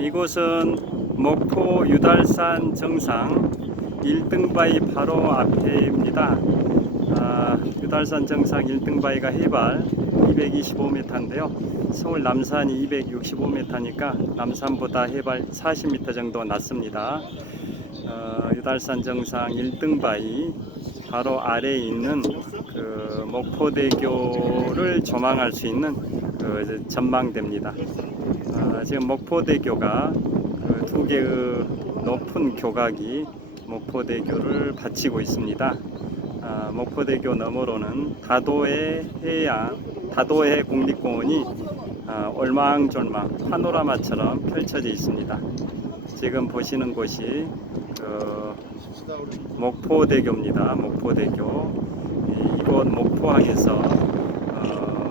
이곳은 목포 유달산 정상 1등바위 바로 앞에입니다. 유달산 정상 1등바위가 해발 225m인데요. 서울 남산이 265m니까 남산보다 해발 40m 정도 낮습니다. 유달산 정상 1등바위 바로 아래에 있는 그 목포대교를 조망할 수 있는 그 전망대입니다. 지금 목포대교가 그 두 개의 높은 교각이 목포대교를 받치고 있습니다. 목포대교 너머로는 다도해 국립공원이 올망졸망 파노라마처럼 펼쳐져 있습니다. 지금 보시는 곳이 목포대교입니다. 목포대교. 이곳 목포항에서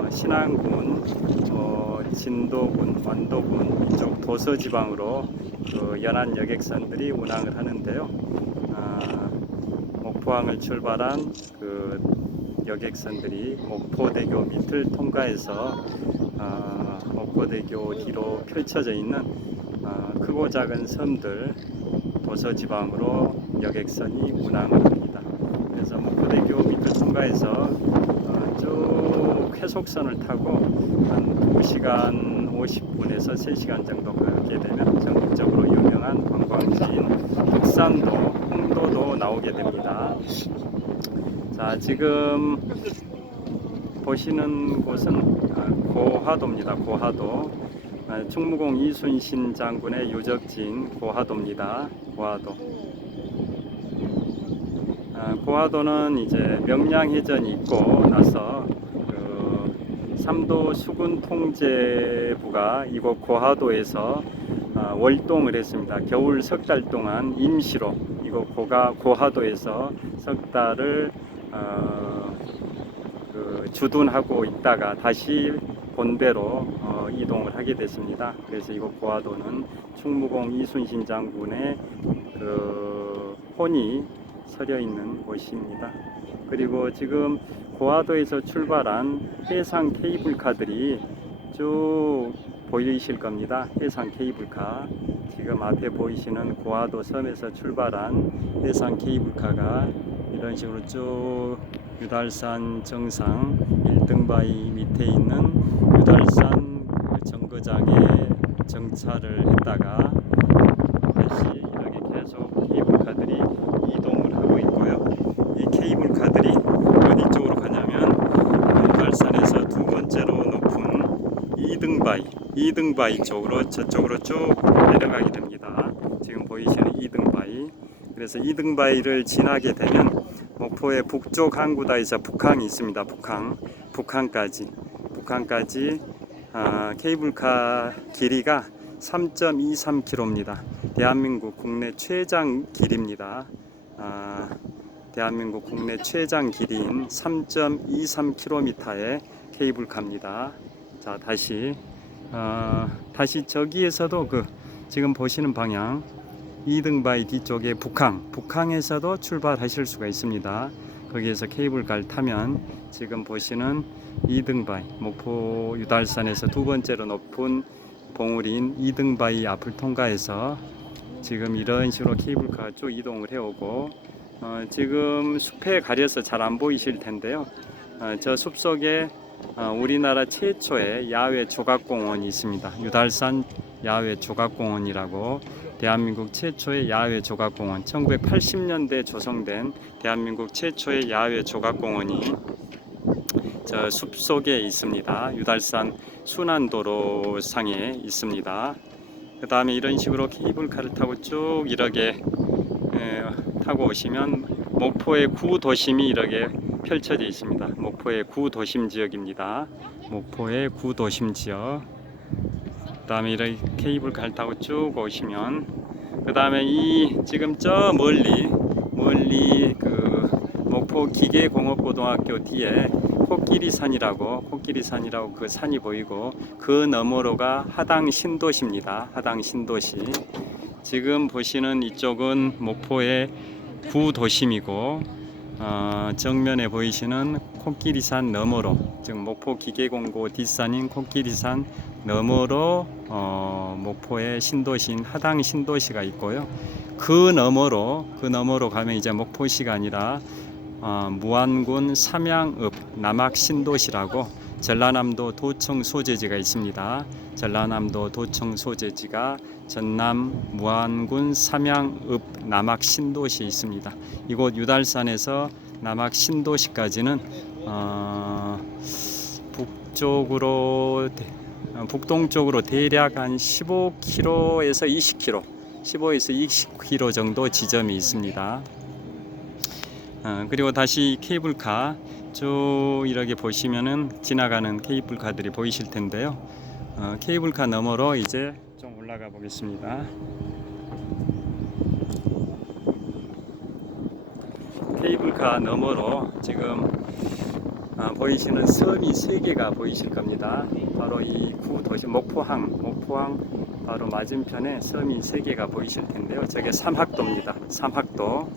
신안군, 진도군, 완도군 이쪽 도서지방으로 연안 여객선들이 운항을 하는데요. 목포항을 출발한 그 여객선들이 목포대교 밑을 통과해서 목포대교 뒤로 펼쳐져 있는 크고 작은 섬들 도서지방으로 여객선이 운항을 합니다. 그래서 목포대교 밑을 통과해서 쭉 회속선을 타고 한 2시간 50분에서 3시간 정도 가게 되면 전국적으로 유명한 관광지인 흑산도, 홍도도 나오게 됩니다. 자, 지금 보시는 곳은 고하도입니다. 고하도. 충무공 이순신 장군의 유적지인 고하도입니다. 고하도. 고하도는 이제 명량해전이 있고 나서 삼도 수군 통제부가 이곳 고하도에서 월동을 했습니다. 겨울 석 달 동안 임시로 이곳 고하도에서 석 달을 주둔하고 있다가 다시 본대로 이동을 하게 됐습니다. 그래서 이곳 고하도는 충무공 이순신 장군의 혼이 서려 있는 곳입니다. 그리고 지금 고하도에서 출발한 해상 케이블카들이 쭉 보이실 겁니다. 해상 케이블카. 지금 앞에 보이시는 고하도 섬에서 출발한 해상 케이블카가 이런 식으로 쭉 유달산 정상 1등바위 밑에 있는 유달산 정거장에 정차를 했다가 다시 이렇게 계속 케이블카들이 이동을 하고 있고요. 이 케이블카들이 어디 쪽으로 가냐면 유달산에서 두 번째로 높은 2등바위 쪽으로 저쪽으로 쭉 내려가게 됩니다. 지금 보이시는 2등바위. 그래서 2등바위를 지나게 되면 목포의 북쪽 항구다에서 북항이 있습니다. 북항까지 케이블카 길이가 3.23km입니다. 대한민국 국내 최장 길입니다. 대한민국 국내 최장 길이인 3.23km의 케이블카입니다. 자, 다시 저기에서도 지금 보시는 방향 2등바위 뒤쪽에 북항에서도 출발하실 수가 있습니다. 거기에서 케이블카를 타면 지금 보시는 2등바위 목포 유달산에서 두 번째로 높은 봉우리인 2등바위 앞을 통과해서 지금 이런 식으로 케이블카가 쭉 이동을 해오고 지금 숲에 가려서 잘 안 보이실 텐데요. 저 숲속에 우리나라 최초의 야외 조각공원이 있습니다. 유달산 야외 조각공원이라고 대한민국 최초의 야외 조각공원 1980년대 조성된 대한민국 최초의 야외 조각공원이 저 숲속에 있습니다. 유달산 순환도로 상에 있습니다. 그 다음에 이런 식으로 케이블카를 타고 쭉 이렇게 타고 오시면 목포의 구도심이 이렇게 펼쳐져 있습니다. 목포의 구도심 지역입니다. 목포의 구도심 지역. 그 다음에 이렇게 케이블카를 타고 쭉 오시면 그 다음에 지금 저 멀리 목포 기계공업고등학교 뒤에 코끼리산이라고 그 산이 보이고 그 너머로가 하당 신도시입니다. 하당 신도시. 지금 보시는 이쪽은 목포의 구도심이고 정면에 보이시는 코끼리산 너머로, 즉 목포 기계공고 뒷산인 코끼리산 너머로 목포의 신도시인 하당 신도시가 있고요. 그 너머로 가면 이제 목포시가 아니라 무안군 삼양읍 남악 신도시라고 전라남도 도청 소재지가 있습니다. 전라남도 도청 소재지가 전남 무안군 삼양읍 남악 신도시에 있습니다. 이곳 유달산에서 남악 신도시까지는 북동쪽으로 대략 한 15km에서 20km, 15에서 20km 정도 지점이 있습니다. 그리고 다시 케이블카 쭉 이렇게 보시면은 지나가는 케이블카들이 보이실 텐데요. 케이블카 너머로 이제 좀 올라가 보겠습니다. 케이블카 너머로 지금 보이시는 섬이 3개가 보이실 겁니다. 바로 이 구도시 목포항 바로 맞은편에 섬이 3개가 보이실 텐데요. 저게 삼학도입니다. 삼학도.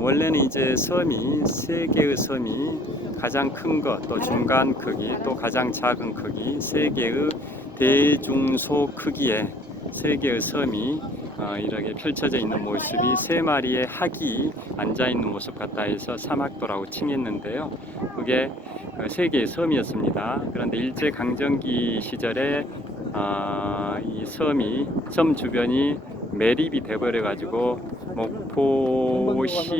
원래는 이제 섬이 3개의 섬이 가장 큰 것, 또 중간 크기, 또 가장 작은 크기, 3개의 대중소 크기의 3개의 섬이 이렇게 펼쳐져 있는 모습이 3마리의 학이 앉아 있는 모습 같다 해서 삼학도라고 칭했는데요. 그게 3개의 섬이었습니다. 그런데 일제 강점기 시절에 이 섬 주변이 매립이 돼버려 가지고 목포시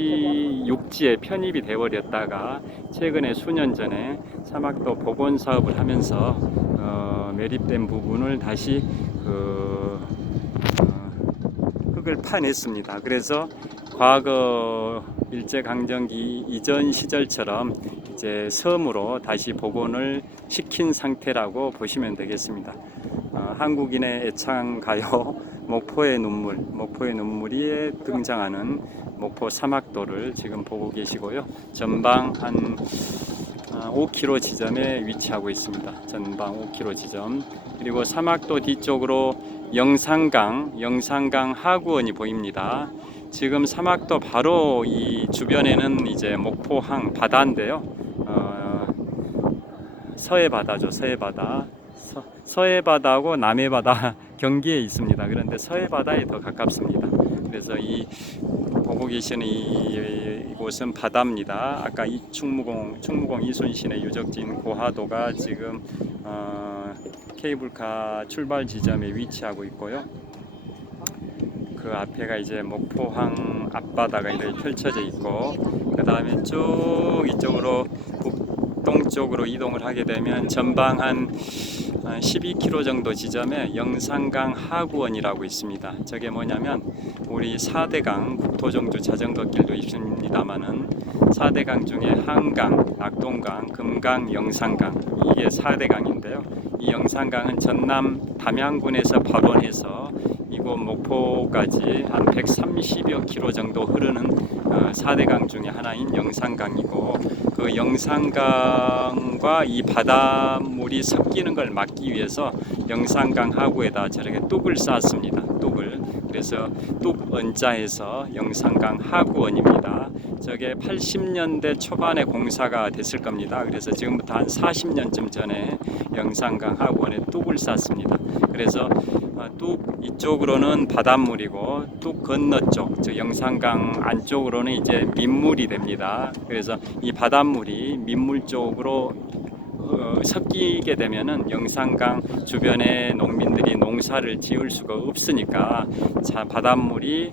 육지에 편입이 돼버렸다가 최근에 수년 전에 삼학도 복원 사업을 하면서 매립된 부분을 다시 흙을 파냈습니다. 그래서 과거 일제강점기 이전 시절처럼 이제 섬으로 다시 복원을 시킨 상태라고 보시면 되겠습니다. 한국인의 애창가요 목포의 눈물이 등장하는 목포 삼학도를 지금 보고 계시고요. 전방 한 5km 지점에 위치하고 있습니다. 전방 5km 지점. 그리고 삼학도 뒤쪽으로 영산강 하구원이 보입니다. 지금 삼학도 바로 이 주변에는 이제 목포항 바다인데요. 서해 바다죠. 서해 바다하고 남해 바다 경기에 있습니다. 그런데 서해 바다에 더 가깝습니다. 그래서 이 보고 계시는 이곳은 바다입니다. 아까 이 충무공 이순신의 유적지인 고하도가 지금 케이블카 출발 지점에 위치하고 있고요. 그 앞에가 이제 목포항 앞바다가 이렇게 펼쳐져 있고, 그 다음에 쭉 이쪽으로 북동쪽으로 이동을 하게 되면 전방 한 12km 정도 지점에 영산강 하구원이라고 있습니다. 저게 뭐냐면 우리 4대강 국토종주 자전거길도 있습니다만은 4대강 중에 한강, 낙동강, 금강, 영산강, 이게 4대강인데요. 이 영산강은 전남 담양군에서 발원해서 이곳 목포까지 한 130여 킬로 정도 흐르는 4대강 중에 하나인 영산강이고, 그 영산강과 이 바닷물이 섞이는 걸 막기 위해서 영산강 하구에다 저렇게 뚝을 쌓았습니다. 그래서 뚝 언자에서 영산강 하구원입니다. 저게 80년대 초반에 공사가 됐을 겁니다. 그래서 지금부터 한 40년쯤 전에 영산강 하구원에 뚝을 쌓습니다. 그래서 뚝 이쪽으로는 바닷물이고 뚝 건너쪽, 저 영산강 안쪽으로는 이제 민물이 됩니다. 그래서 이 바닷물이 민물 쪽으로 섞이게 되면은 영산강 주변의 농민들이 농사를 지을 수가 없으니까 바닷물이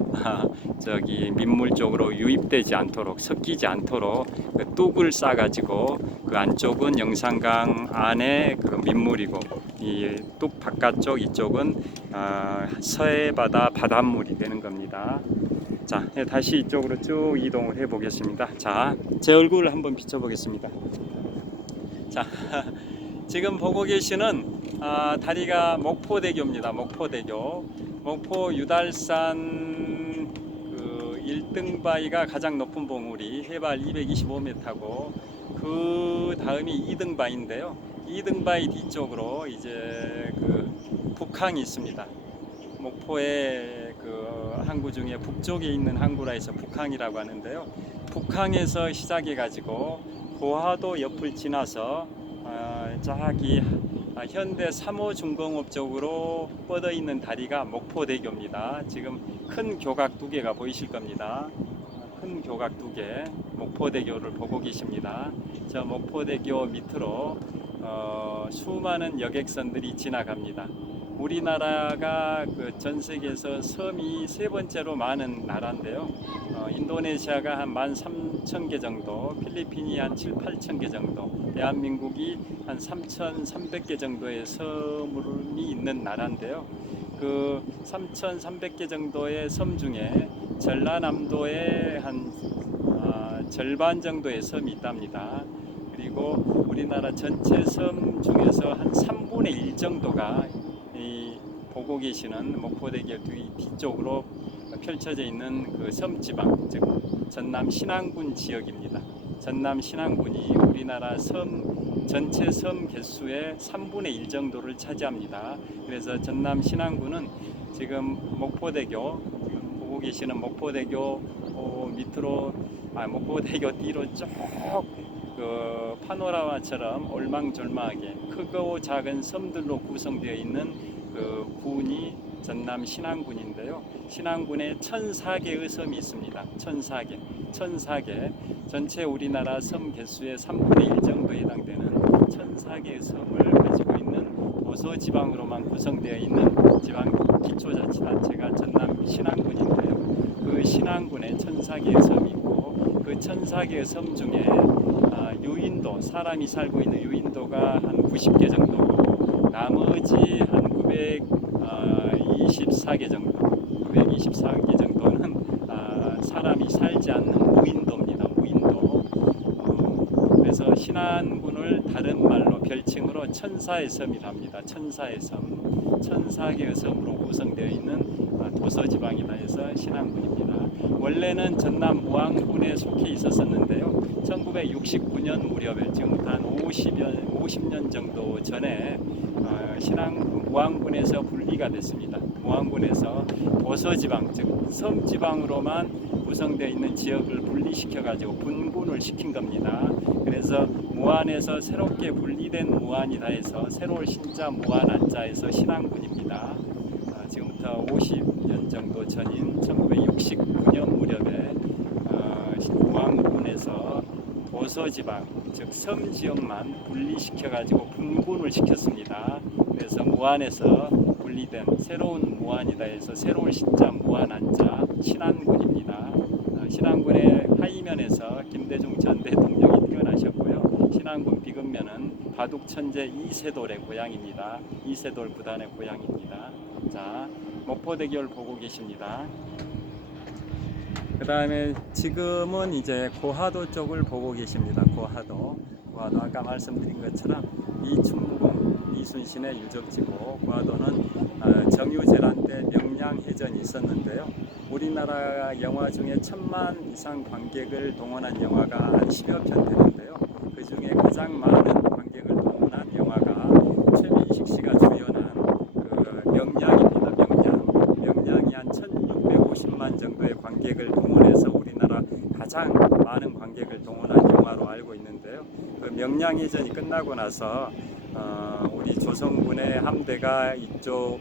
저기 민물 쪽으로 유입되지 않도록, 섞이지 않도록 그 뚝을 싸가지고, 그 안쪽은 영산강 안에 그 민물이고 이 뚝 바깥쪽 이쪽은 서해바다 바닷물이 되는 겁니다. 자, 다시 이쪽으로 쭉 이동을 해 보겠습니다. 자, 제 얼굴을 한번 비춰 보겠습니다. 자, 지금 보고 계시는 다리가 목포대교입니다. 목포 유달산 그 1등 바위가 가장 높은 봉우리, 해발 225m고 그 다음이 2등 바위인데요. 2등 바위 뒤쪽으로 이제 그 북항이 있습니다. 목포의 그 항구 중에 북쪽에 있는 항구라 해서 북항이라고 하는데요. 북항에서 시작해 가지고 고하도 옆을 지나서 저기 현대 3호 중공업 쪽으로 뻗어 있는 다리가 목포대교입니다. 지금 큰 교각 두 개가 보이실 겁니다. 큰 교각 두 개, 목포대교를 보고 계십니다. 저 목포대교 밑으로 수많은 여객선들이 지나갑니다. 우리나라가 전 세계에서 섬이 세 번째로 많은 나라인데요. 인도네시아가 한 13,000개 정도, 필리핀이 한 7, 8,000개 정도, 대한민국이 한 3,300개 정도의 섬이 있는 나라인데요. 그 3,300개 정도의 섬 중에 전라남도에 한 절반 정도의 섬이 있답니다. 그리고 우리나라 전체 섬 중에서 한 3분의 1 정도가 보고 계시는 목포대교 뒤쪽으로 펼쳐져 있는 그 섬지방, 즉 전남 신안군 지역입니다. 전남 신안군이 우리나라 전체 섬 개수의 3분의 1 정도를 차지합니다. 그래서 전남 신안군은 지금 목포대교, 지금 보고 계시는 목포대교 밑으로, 목포대교 뒤로 쭉 그 파노라마처럼 올망졸망하게 크고 작은 섬들로 구성되어 있는 그 군이 전남 신안군인데요. 신안군에 1,004개의 섬이 있습니다. 1,004개. 전체 우리나라 섬 개수의 3분의 1 정도에 해당되는 1,004개의 섬을 가지고 있는 도서지방으로만 구성되어 있는 지방 기초자치단체가 전남 신안군인데요. 그 신안군에 1,004개의 섬이 있고, 그 1,004개의 섬 중에 유인도, 사람이 살고 있는 유인도가 한 90개 정도고, 나머지 한 924개 정도, 924개 정도는 사람이 살지 않는 무인도입니다. 무인도. 그래서 신안군을 다른 말로 별칭으로 천사의 섬이랍니다. 천사의 섬. 1,004개의 섬으로 구성되어 있는 도서지방이다 해서 신안군입니다. 원래는 전남 무안군에 속해 있었었는데요. 1969년 무렵에, 지금부터 한 50년 정도 전에 무안군에서 분리가 됐습니다. 무안군에서 도서지방, 즉 섬지방으로만 구성되어 있는 지역을 분리시켜가지고 분군을 시킨 겁니다. 그래서 무안에서 새롭게 분리된 무안이다 해서 새로운 신자 무안안자에서 신안군입니다. 지금부터 50년 정도 전인 1969년 무렵에 무안군에서 도서지방, 즉 섬지역만 분리시켜가지고 분군을 시켰습니다. 그래서 무안에서 분리된 새로운 무안이다 해서 새로운 신자 무안안자 신안군입니다. 신안군의 하이면에서 김대중 전 대통령이 태어나셨고요. 신안군 비근면은 바둑천재 이세돌의 고향입니다. 이세돌 구단의 고향입니다. 자, 목포대교를 보고 계십니다. 그 다음에 지금은 이제 고하도 쪽을 보고 계십니다. 고하도 아까 말씀드린 것처럼 이충무공, 이순신의 유적지고, 고하도는 정유재란 때 명량해전이 있었는데요. 우리나라 영화 중에 1,000만 이상 관객을 동원한 영화가 한 10여 편 되는데요. 그 중에 가장 많은 관객을 동원한 영화가 최민식 씨가 주연한 그 명량입니다. 명량이 한 1,650만 정도의 관객을 동원해서 우리나라 가장 많은 관객을 동원한 영화로 알고 있는데요. 그 명량해전이 끝나고 나서 우리 조선군의 함대가 이쪽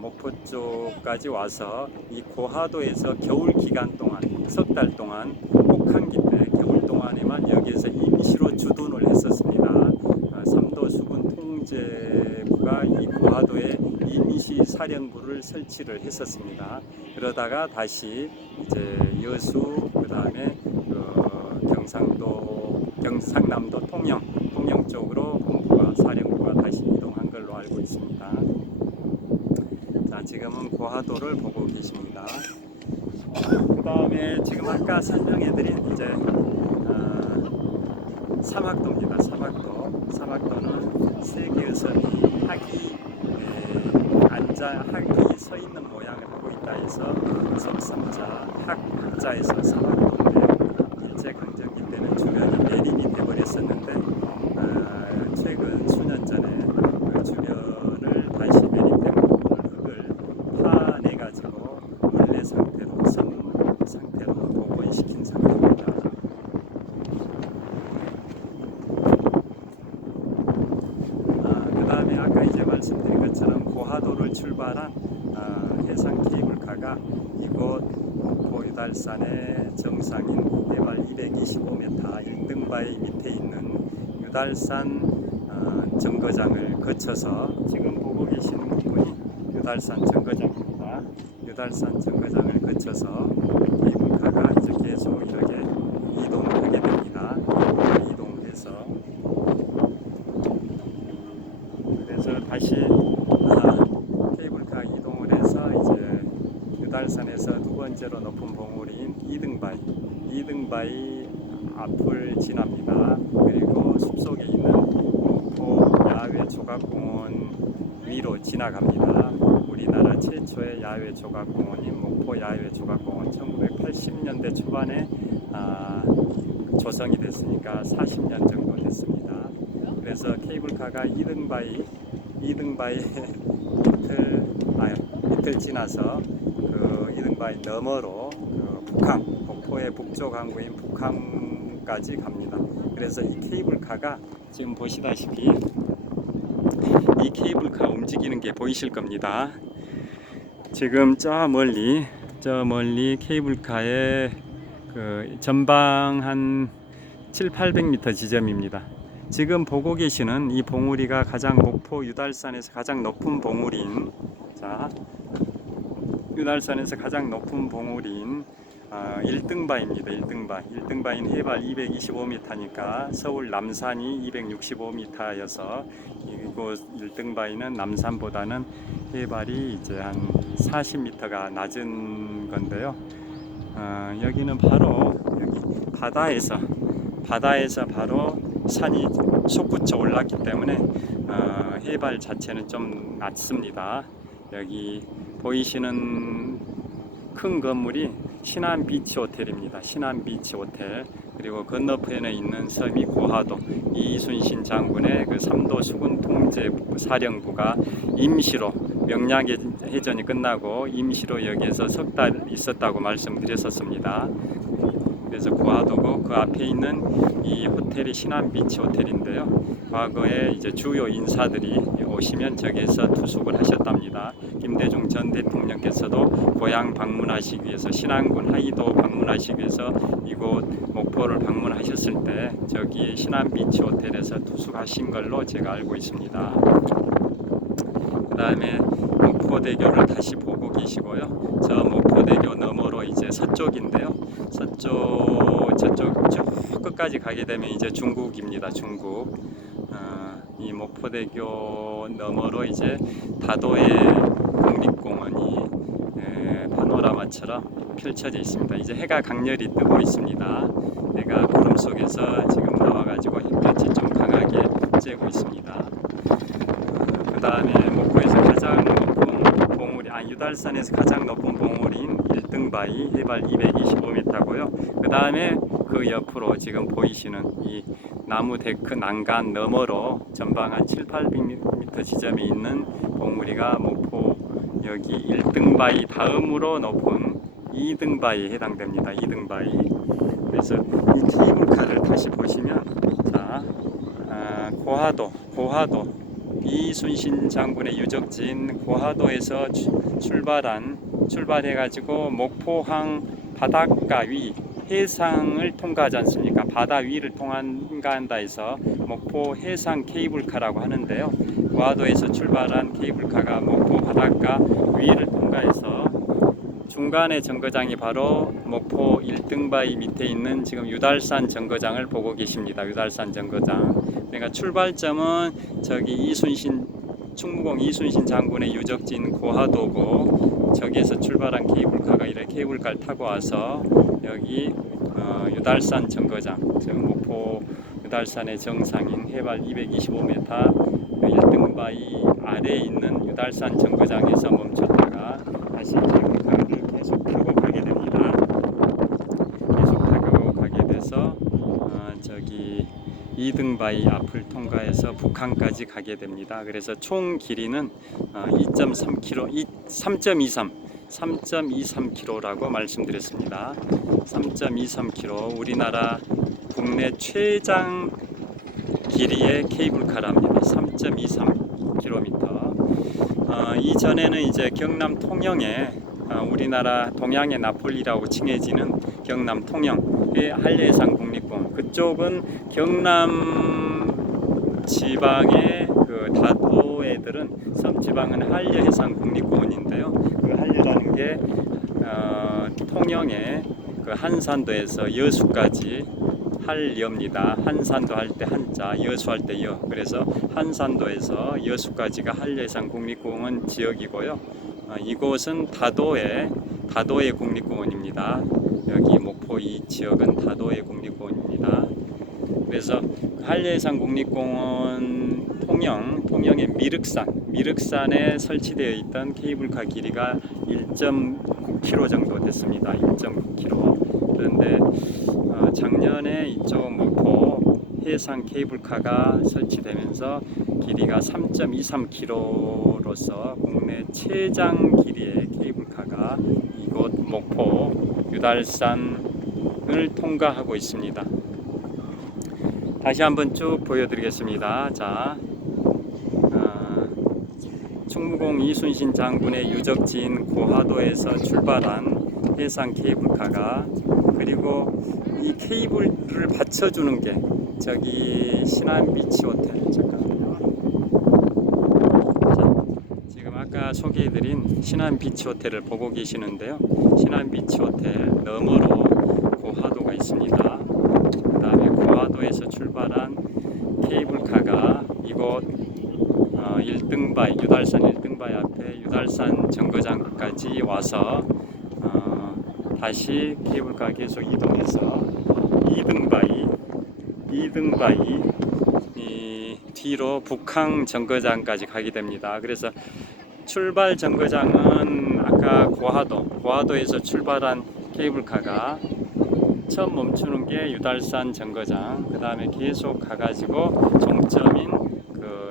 목포 쪽까지 와서 이 고하도에서 겨울 기간 동안, 석 달 동안, 혹한기 때 겨울 동안에만 여기에서 임시로 주둔을 했었습니다. 삼도 수군 통제부가 이 고하도에 임시 사령부를 설치를 했었습니다. 그러다가 다시 이제 여수, 그 다음에 경상남도 통영 쪽으로 본부가, 사령부가 다시 이동한 걸로 알고 있습니다. 자, 지금은 고하도를 보고 계십니다. 그 다음에 지금 아까 설명해드린 이제 사막도입니다. 사막도는 세계의 섬이 학이 서 있는 모양을 하고 있다 해서 석삼자, 학자에서 사막도인데, 일제강점기 때는 주변이 내림이 되어버렸었는데 최근 수년 전에 그 주변을 다시 내림된 흙을 파내가지고 원래 상태로, 섬 상태로 복원시킨 상태입니다. 그 고하도를 출발한 해상 케이블카가 이곳 목포유달산의 정상인 해발 225m 1등바위 밑에 있는 유달산 정거장을 거쳐서 지금 보고 계시는 부분이 유달산 정거장입니다. 유달산 정거장을 거쳐서 케이블카가 이제 계속 이렇게 이동하게 됩니다. 이동해서 그래서 다시 케이블카 이동을 해서 이제 유달산에서 두 번째로 높은 봉우리인 이등바위 앞을 지납니다. 그리고 숲속에 있는 목포 야외 조각공원 위로 지나갑니다. 우리나라 최초의 야외 조각공원인 목포 야외 조각공원 1980년대 초반에 조성이 됐으니까 40년 정도 됐습니다. 그래서 케이블카가 이등바위 밑을 지나서 그 이등바위 너머로 그 북항, 목포의 북쪽 항구인 북항까지 갑니다. 그래서 이 케이블카가 지금 보시다시피 이 케이블카 움직이는 게 보이실 겁니다. 지금 저 멀리 케이블카의 그 전방 한 700~800m 지점입니다. 지금 보고 계시는 이 봉우리가 목포 유달산에서 가장 높은 봉우리인 유달산에서 가장 높은 봉우리인 1등바위입니다. 1등바위는 해발 225m니까 서울 남산이 265m여서 이곳 1등바위는 남산보다는 해발이 이제 한 40m가 낮은 건데요. 여기는 바로 여기 바다에서 바로 산이 솟구쳐 올랐기 때문에 해발 자체는 좀 낮습니다. 여기 보이시는 큰 건물이 신안 비치 호텔입니다. 신안 비치 호텔. 그리고 건너편에 있는 섬이 고하도, 이순신 장군의 그 3도 수군 통제 사령부가 임시로 명량해전이 끝나고 임시로 여기에서 석 달 있었다고 말씀드렸었습니다. 그래서 고하도고 그 앞에 있는 이 호텔이 신안 비치 호텔인데요. 과거에 이제 주요 인사들이 오시면 저기에서 투숙을 하셨답니다. 김대중 전 대통령께서도 고향 방문하시기 위해서 신안군 하이도 방문하시기 위해서 이곳 목포를 방문하셨을 때 저기 신안 비치 호텔에서 투숙하신 걸로 제가 알고 있습니다. 그 다음에 목포대교를 다시 보고 계시고요. 저 목포대교 너머로 이제 서쪽인데요. 저쪽 쭉 끝까지 가게 되면 이제 중국입니다. 중국. 이 목포대교 너머로 이제 다도해 국립공원이 파노라마처럼 펼쳐져 있습니다. 이제 해가 강렬히 뜨고 있습니다. 해가 구름 속에서 지금 나와가지고 햇볕이 좀 강하게 쬐고 있습니다. 그 다음에 목포에서 가장 높은 봉우리, 유달산에서 가장 높은 봉우리인 1등바위 해발 225m고요. 그 다음에 그 옆으로 지금 보이시는 이 나무 데크 난간 너머로 전방 한 700~800m 지점에 있는 봉우리가 목포 여기 1등바위 다음으로 높은 2등바위에 해당됩니다. 2등바위. 그래서 이 케이블카를 다시 보시면 고하도 이순신 장군의 유적지인 고하도에서 출발해가지고 목포항 바닷가 위 해상을 통과하지 않습니까? 바다 위를 통과한다 해서 목포 해상 케이블카라고 하는데요. 고하도에서 출발한 케이블카가 목포 바닷가 위를 통과해서 중간에 정거장이 바로 목포 1등바위 밑에 있는 지금 유달산 정거장을 보고 계십니다. 유달산 정거장. 그러니까 출발점은 저기 충무공 이순신 장군의 유적지인 고하도고, 저기에서 출발한 케이블카가 이렇게 케이블카를 타고 와서 여기 유달산 정거장, 즉 목포 유달산의 정상인 해발 225m 1등바위 아래에 있는 유달산 정거장에서 멈췄다가 다시 케이블카를 계속 타고 가게 됩니다. 계속 타고 가게 돼서 저기 2등바위 앞을 통과해서 북한까지 가게 됩니다. 그래서 총 길이는 3.23km라고 말씀드렸습니다. 3.23km, 우리나라 국내 최장 길이의 케이블카랍니다. 3.23km. 이전에는 이제 경남 통영에 우리나라 동양의 나폴리라고 칭해지는 경남 통영의 한려해상 국립공원, 그쪽은 경남 지방의 그 다도해들은 섬지방은 한려해상 국립공원인데요. 그 한려라는 게 통영의 그 한산도에서 여수까지 한려입니다. 한산도 할 때 한자, 여수할 때 여. 그래서 한산도에서 여수까지가 한려해상 국립공원 지역이고요. 이곳은 다도해 국립공원입니다. 여기 목포 이 지역은 다도해 국립공원입니다. 그래서 한려해상 국립공원 통영의 미륵산에 설치되어 있던 케이블카 길이가 1.9km 정도 됐습니다. 1.9km. 그런데 작년에 이쪽 목포 해상 케이블카가 설치되면서 길이가 3.23km로서 국내 최장 길이의 케이블카가 이곳 목포 유달산을 통과하고 있습니다. 다시 한번 쭉 보여드리겠습니다. 자, 충무공 이순신 장군의 유적지인 고하도에서 출발한 해상 케이블카가, 그리고 이 케이블을 받쳐주는 게 저기 신안비치 호텔, 잠깐만요. 자, 지금 아까 소개해드린 신안비치 호텔을 보고 계시는데요. 신안비치 호텔 너머로 고하도가 있습니다. 그 다음에 고하도에서 출발한 케이블카가 이곳 1등바위, 유달산 1등바위 앞에 유달산 정거장까지 와서 다시 케이블카 계속 이동해서 2등바위 이 뒤로 북항 정거장까지 가게 됩니다. 그래서 출발 정거장은 아까 고하도에서 출발한 케이블카가 처음 멈추는 게 유달산 정거장, 그 다음에 계속 가가지고 종점인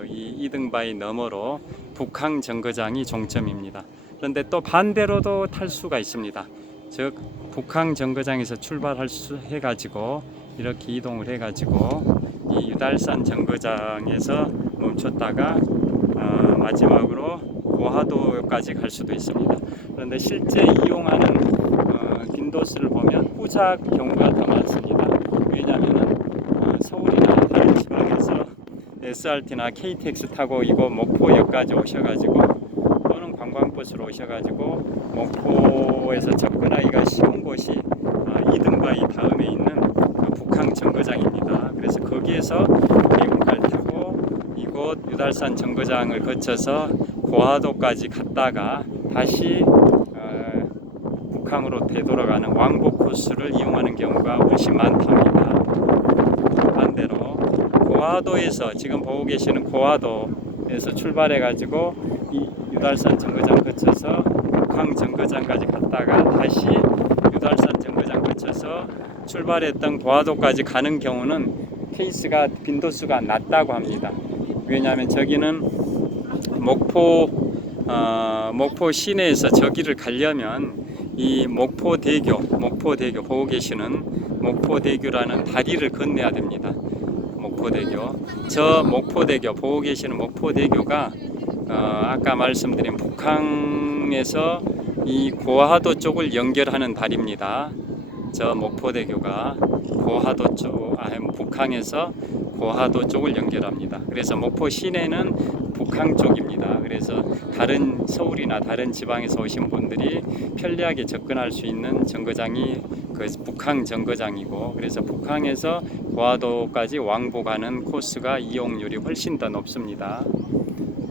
이 2등바위 너머로 북항 정거장이 종점입니다. 그런데 또 반대로도 탈 수가 있습니다. 즉 북항 정거장에서 해가지고 이렇게 이동을 해가지고 이 유달산 정거장에서 멈췄다가 마지막으로 고하도까지 갈 수도 있습니다. 그런데 실제 이용하는 빈도수를 보면 후작 경우가 더 많습니다. 왜냐하면 서울이나 다른 지방에서 SRT나 KTX 타고 이거 목포역까지 오셔가지고, 또는 관광버스로 오셔가지고 목포에서 접근하기가 쉬운 곳이 2등바위 다음에 있는 그 북항 정거장입니다. 그래서 거기에서 케이블카를 타고 이곳 유달산 정거장을 거쳐서 고하도까지 갔다가 다시 북항으로 되돌아가는 왕복 코스를 이용하는 경우가 훨씬 많답니다. 반대로 고하도에서, 지금 보고 계시는 고하도에서 출발해 가지고 이 유달산 정거장 거쳐서 북항 정거장까지 갔다가 다시 유달산 정거장 거쳐서 출발했던 고하도까지 가는 경우는 케이스가 빈도수가 낮다고 합니다. 왜냐하면 저기는 목포 시내에서 저기를 가려면 이 목포대교 보고 계시는 목포대교라는 다리를 건너야 됩니다. 저 목포대교 보고 계시는 목포대교가 아까 말씀드린 북항에서 이 고하도 쪽을 연결하는 다리입니다. 저 목포대교가 고하도 쪽, 북항에서 고하도 쪽을 연결합니다. 그래서 목포 시내는 북항 쪽입니다. 그래서 다른 서울이나 다른 지방에서 오신 분들이 편리하게 접근할 수 있는 정거장이 그 북항 정거장이고, 그래서 북항에서 고하도까지 왕복하는 코스가 이용률이 훨씬 더 높습니다.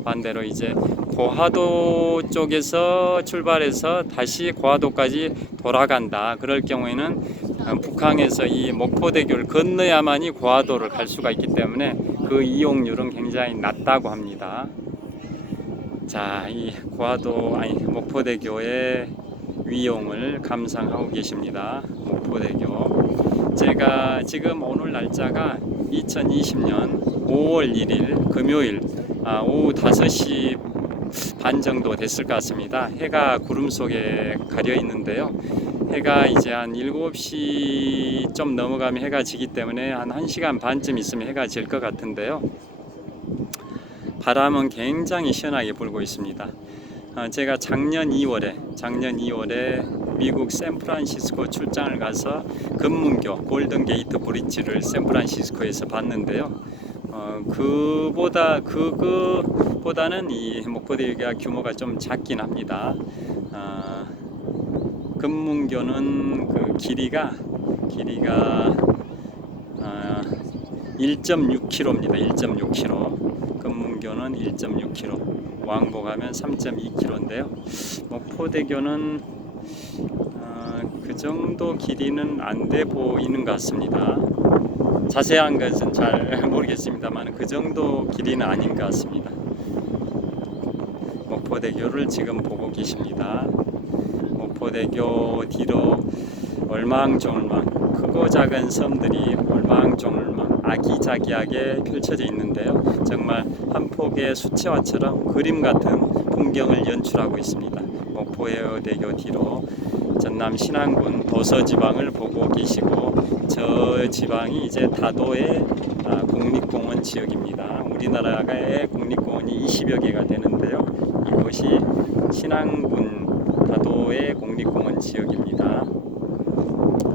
반대로 이제 고하도 쪽에서 출발해서 다시 고하도까지 돌아간다, 그럴 경우에는 북항에서 이 목포대교를 건너야만이 고하도를 갈 수가 있기 때문에 그 이용률은 굉장히 낮다고 합니다. 자, 이 목포대교의 위용을 감상하고 계십니다. 목포대교. 제가 지금 오늘 날짜가 2020년 5월 1일 금요일 오후 5시 반 정도 됐을 것 같습니다. 해가 구름 속에 가려 있는데요. 해가 이제 한 7시 좀 넘어가면 해가 지기 때문에 한 1시간 반쯤 있으면 해가 질 것 같은데요. 바람은 굉장히 시원하게 불고 있습니다. 제가 작년 2월에 미국 샌프란시스코 출장을 가서 금문교 골든게이트 브릿지를 샌프란시스코에서 봤는데요. 그거보다는 이 목포대교가 규모가 좀 작긴 합니다. 금문교는 그 길이가 1.6km입니다. 1.6km. 금문교는 1.6km. 왕복하면 3.2km인데요. 목포대교는 그 정도 길이는 안 돼 보이는 것 같습니다. 자세한 것은 잘 모르겠습니다만 그 정도 길이는 아닌 것 같습니다. 목포대교를 지금 보고 계십니다. 목포대교 뒤로 얼망졸망 크고 작은 섬들이 얼망졸망 아기자기하게 펼쳐져 있는데요. 정말 한 폭의 수채화처럼 그림 같은 풍경을 연출하고 있습니다. 목포대교 뒤로 전남 신안군 도서지방을 보고 계시고, 저 지방이 이제 다도의 국립공원 지역입니다. 우리나라의 국립공원이 20여 개가 되는데요. 이곳이 신안군 다도의 국립공원 지역입니다.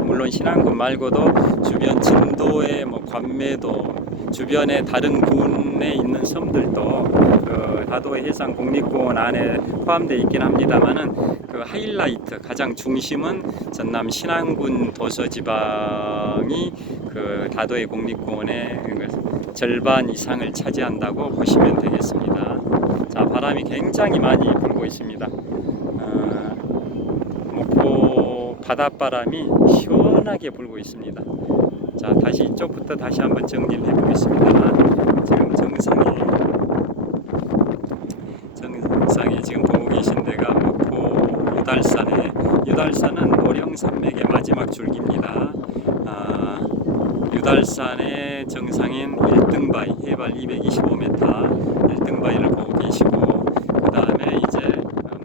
물론 신안군 말고도 주변 진도의 관매도, 주변의 다른 군에 있는 섬들도 그 다도의 해상 국립공원 안에 포함되어 있긴 합니다만은 그 하이라이트 가장 중심은 전남 신안군 도서지방이 그 다도의 국립공원의 절반 이상을 차지한다고 보시면 되겠습니다. 자, 바람이 굉장히 많이 불고 있습니다. 목포 바닷바람이 시원하게 불고 있습니다. 자, 다시 이쪽부터 다시 한번 정리를 해보겠습니다. 지금 정상에 지금 보고 계신 데가 목포 유달산은 오령산맥의 마지막 줄기입니다. 유달산의 정상인 1등바위 해발 225m 1등바위를 보고 계시고, 그 다음에 이제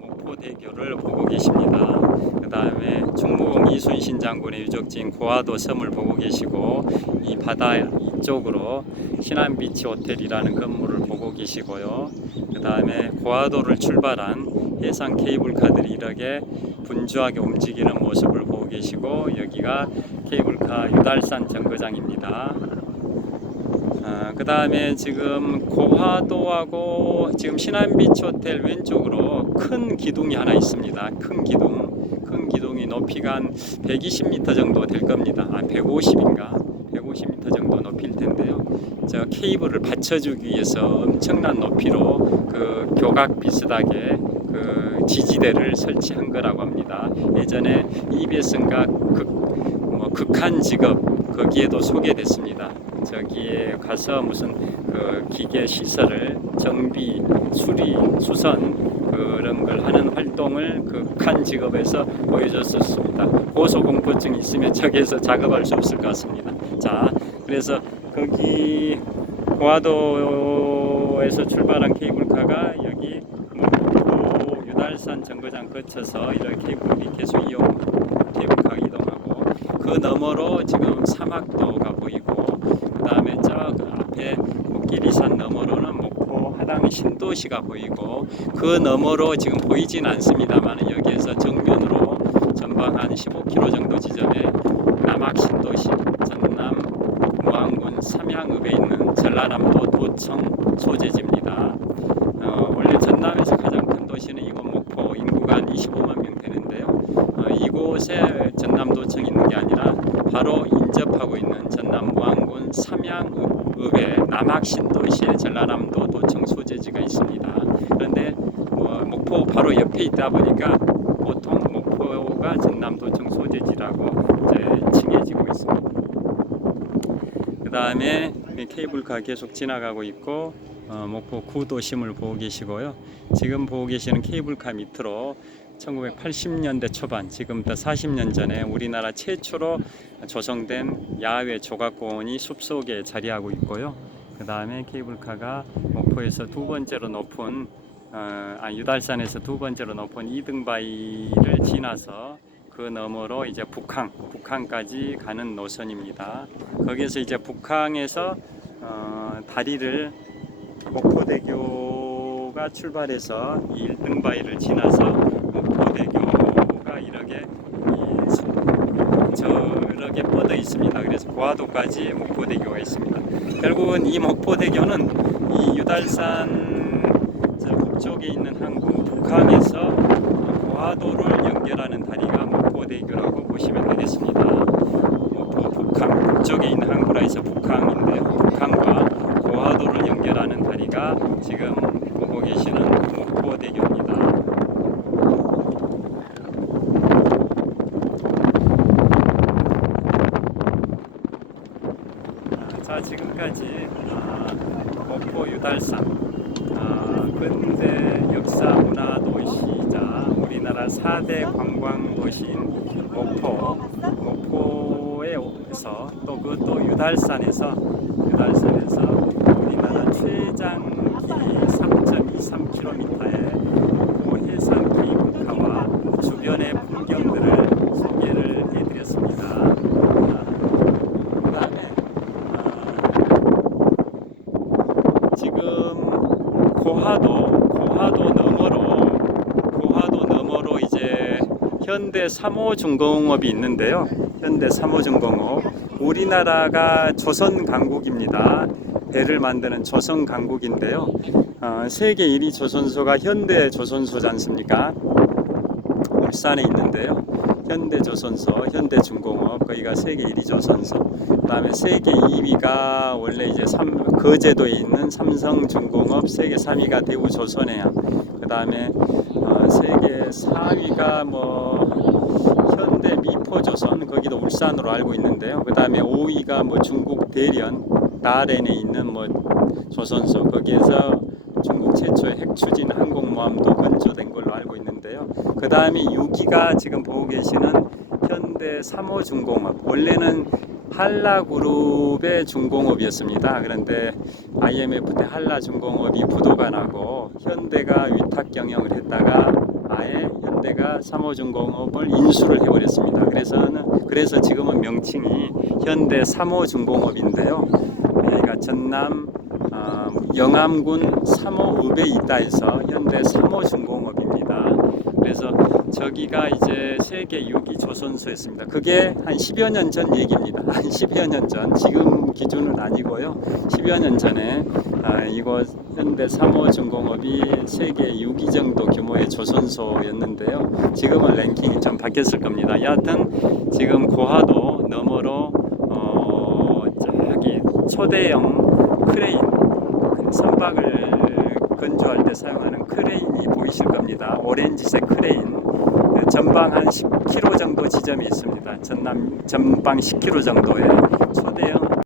목포대교를 보고 계십니다. 그 다음에 충무공 이순신 장군의 유적지인 고화도 섬을 보고 계시고, 이 바다 이쪽으로 신안비치 호텔이라는 건물을 보고 계시고요. 그 다음에 고화도를 출발한 해상 케이블카들이 이렇게 분주하게 움직이는 모습을 보고 계시고, 여기가 케이블카 유달산 정거장입니다. 그 다음에 지금 고화도하고 지금 신안비치 호텔 왼쪽으로 큰 기둥이 하나 있습니다. 큰 기둥이 높이가 한 120m 정도 될 겁니다. 150m 정도 높일 텐데요. 저 케이블을 받쳐주기 위해서 엄청난 높이로 그 교각 비슷하게 그 지지대를 설치한 거라고 합니다. 예전에 EBS인가 극한 직업 거기에도 소개됐습니다. 저기에 가서 무슨 그 기계 시설을 정비, 수리, 수선 그런 걸 하는 활동을 극한 직업에서 보여줬었습니다. 고소공포증이 있으면 저기에서 작업할 수 없을 것 같습니다. 자, 그래서 거기 고화도에서 출발한 케이블카가 여기 목포 유달산 정거장 거쳐서 이렇게 케이블이 계속 케이블카가 이동하고, 그 너머로 지금 사막도가 보이고, 그 다음에 저 앞에 코끼리산 너머로는 목포 하당 신도시가 보이고, 그 너머로 지금 보이진 않습니다만 여기에서 정면으로 전방 한 15km 정도 지점에 남악 신도시, 전남 무안군 삼양읍에 있는 전라남도 도청 소재지입니다. 원래 전남에서 가장 큰 도시는 이곳 목포, 인구가 한 25만 명 되는데요. 이곳에 전남도청이 있는 게 아니라 바로 인접하고 있는 전남 무안군 삼양읍의 남학신도시에 전라남도 도청 소재지가 있습니다. 그런데 목포 바로 옆에 있다 보니까 보통 목포가 전남도청 소재지라고 이제 칭해지고 있습니다. 그 다음에 케이블카 계속 지나가고 있고, 목포 구도심을 보고 계시고요. 지금 보고 계시는 케이블카 밑으로 1980년대 초반, 지금부터 40년 전에 우리나라 최초로 조성된 야외 조각공원이 숲속에 자리하고 있고요. 그 다음에 케이블카가 목포에서 두 번째로 높은 유달산에서 두 번째로 높은 2등바위를 지나서 그 너머로 이제 북항까지 가는 노선입니다. 거기에서 이제 북항에서 다리를 목포대교가 출발해서 이 1등바위를 지나서 목포대교가 이렇게 저렇게 뻗어 있습니다. 그래서 고화도까지 목포대교가 있습니다. 결국은 이 목포대교는 이 유달산 저 북쪽에 있는 항구 북항에서 고화도를 연결하는 다리가 목포대교라고 보시면 되겠습니다. 북한 북쪽에 있는 항구라 해서 북항인데요. 북한과 고화도를 연결하는 다리가 지금 보고 계시는 목포대교입니다. 자, 지금까지 목포 유달산 근대 역사 문화 도시이자 우리나라 4대 관광 도시인 목포에서 또 그것도 유달산에서 우리나라 최장기 3.23km의 목포 해상기 국화와 주변의 풍경들을 소개를 해드렸습니다. 그다음에 지금 고화도 너머로 이제 현대 3호 중공업이 있는데요. 현대 3호 중공업, 우리나라가 조선 강국입니다. 배를 만드는 조선 강국인데요. 세계 1위 조선소가 현대 조선소지 않습니까? 울산에 있는데요. 현대 조선소, 현대 중공업, 거기가 세계 1위 조선소. 그다음에 세계 2위가 원래 이제 거제도에 있는 삼성중공업, 세계 3위가 대우조선해양. 그다음에 세계 4위가 현대 미포조선, 거기도 울산으로 알고 있는데요. 그다음에 5위가 중국 대련 다롄에 있는 조선소, 거기에서 중국 최초의 핵 추진 항공모함도 건조된 걸로 알고 있는데요. 그 다음에 6위가 지금 보고 계시는 현대 3호 중공업, 원래는 한라그룹의 중공업이었습니다. 그런데 IMF 때 한라중공업이 부도가 나고 현대가 위탁 경영을 했다가 아예 현대가 3호 중공업을 인수를 해버렸습니다. 그래서 지금은 명칭이 현대 3호 중공업인데요. 여기가 전남 영암군 3호 읍에 있다 해서 현대 3호 중공업입니다. 그래서 저기가 이제 세계 6위 조선소였습니다. 그게 한 10여 년 전 얘기입니다. 한 10여 년 전, 지금 기준은 아니고요. 10여 년 전에 이곳 현대 3호 중공업이 세계 6위 정도 규모의 조선소였는데요. 지금은 랭킹이 좀 바뀌었을 겁니다. 여하튼 지금 고화도 너머로 저기 초대형 크레인, 선박을 건조할 때 사용하는 크레인이 보이실 겁니다. 오렌지색 크레인, 전방 한 10km 정도 지점이 있습니다. 전방 10km 정도에